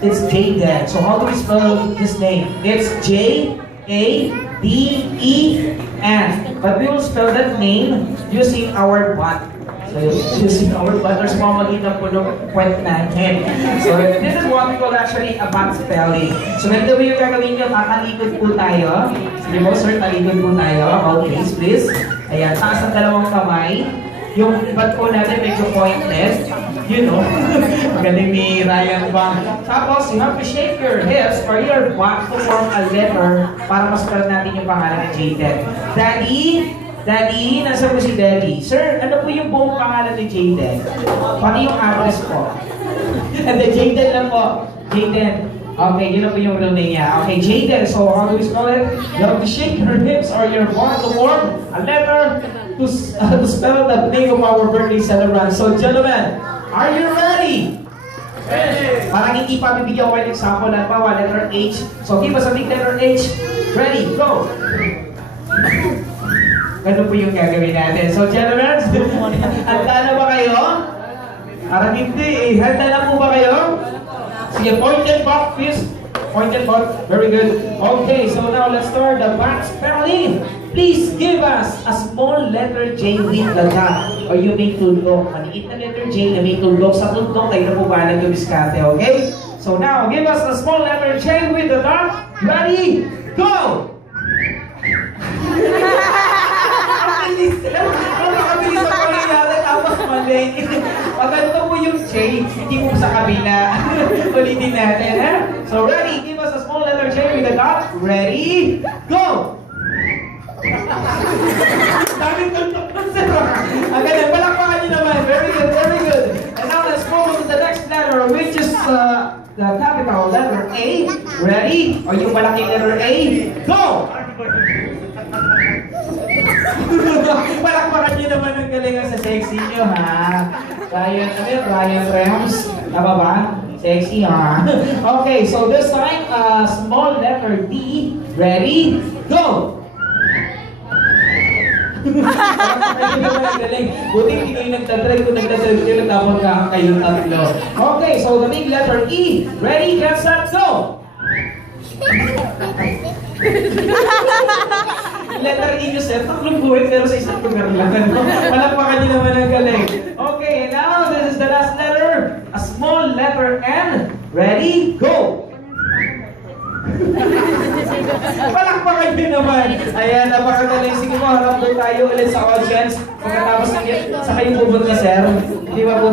It's Jayden. So how do we spell his name? It's J-A-D-E-N. But we will spell that name using our bot. So using our bot, there's pamamagitan po ng kwent natin. So this is what we call actually a bot spelling. So ganito po yung gagawin nyo, kakalikod po tayo. Sige mo, sir, talikod po tayo. Okay, please. Ayan, taas ang dalawang kamay. Yung bat po natin medyo pointless. You know, magaling ni Ryan Bang. Tapos, you have to shake your hips or your butt to form a letter para mas-spell natin yung pangalan ni Jayden. Daddy, nasa po si Daddy? Sir, ano po yung buong pangalan ni Jayden? Pati yung address po. And then Jayden lang po. Jayden. Okay, yun na po yung real name niya. Okay, Jayden. So, how do we spell it? You have to shake your hips or your butt to form a letter to spell the name of our birthday celebrant. So, gentlemen, are you ready? Ready! Parang hindi pa bibigyan ko kayo ng example na pa, letter H. So, give us a big letter H. Ready, go! Ganun po yung gagawin natin. So, gentlemen, handa na ba kayo? Parang hindi eh. Handa na po ba kayo? Sige, point and back, please. Point and back. Very good. Okay, so now let's start the back spelling. Please give us a small letter J with the dot. Or you may tuldok. Maliit na letter J na may tuldok. Sa tuldok, tayo na po ba nag-diskarte, okay? So now, give us a small letter J with the dot. Ready? Go! Ang bilis na pangyayari, tapos mali. Pag ano po yung J, hindi mo sa kabila. Ulitin natin, ha? So ready? Give us a small letter J with the dot. Ready? Go! Daming tuldok na sir. Ang ganda, palakpakan nyo naman. Very good, very good. And now let's move on to the next letter, which is the capital letter A. Ready? O yung malaking letter A. Go! Palakpakan nyo naman ang galingan sa sexy nyo, ha? Ryan Rems. Tama ba? Sexy, ha? Okay, so this time, small letter D. Ready? Go! Buti hindi kayo nagtatry. Kung nagtatry kayo, tapos kayong tatlo. Okay, so the big letter E. Ready, get set, go! Letter E nyo, sir. Tatlong buhay pero sa isang lugar lang. Palakpakan nyo naman ang galing. Okay, now this is the last letter. A small letter N. Ready, go! Palakpakan nyo naman. Ayan, napakagaling. Sige mo, harap doon tayo ulit sa audience. Pagkatapos sa kayo pupunta, sir. Di ba po?